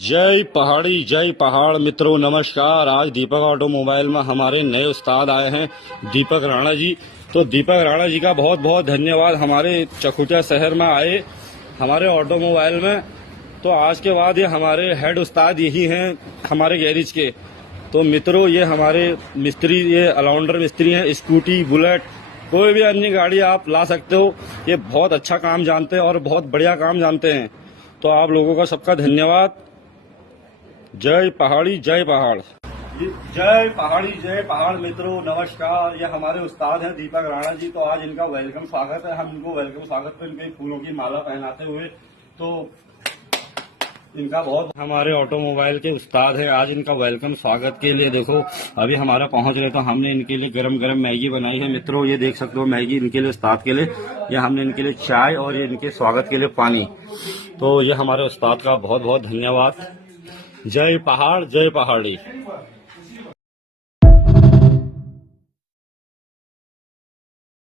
जय पहाड़ मित्रों, नमस्कार। आज दीपक ऑटोमोबाइल में हमारे नए उस्ताद आए हैं, दीपक राणा जी। तो दीपक राणा जी का बहुत बहुत धन्यवाद, हमारे चकुटिया शहर में आए हमारे ऑटोमोबाइल में। तो आज के बाद ये हमारे हेड उस्ताद यही हैं हमारे गैरेज के। तो मित्रों, ये हमारे मिस्त्री, ये ऑलराउंडर मिस्त्री हैं। स्कूटी, बुलेट, कोई भी अन्य गाड़ी आप ला सकते हो। ये बहुत अच्छा काम जानते हैं और बहुत बढ़िया काम जानते हैं। तो आप लोगों का सबका धन्यवाद। जय पहाड़ी, जय पहाड़। जय पहाड़ मित्रों, नमस्कार। ये हमारे उस्ताद हैं दीपक राणा जी। तो आज इनका वेलकम स्वागत है। हम इनको वेलकम स्वागत पे इनके फूलों की माला पहनाते हुए, तो इनका बहुत, हमारे ऑटोमोबाइल के उस्ताद हैं। आज इनका वेलकम स्वागत के लिए देखो, अभी हमारा पहुंच गए तो हमने इनके लिए गरम गरम मैगी बनाई है। मित्रों, ये देख सकते हो मैगी इनके लिए, उस्ताद के लिए। ये हमने इनके लिए चाय और ये इनके स्वागत के लिए पानी। तो ये हमारे उस्ताद का बहुत बहुत धन्यवाद। जय पहाड़, जय पहाड़ी।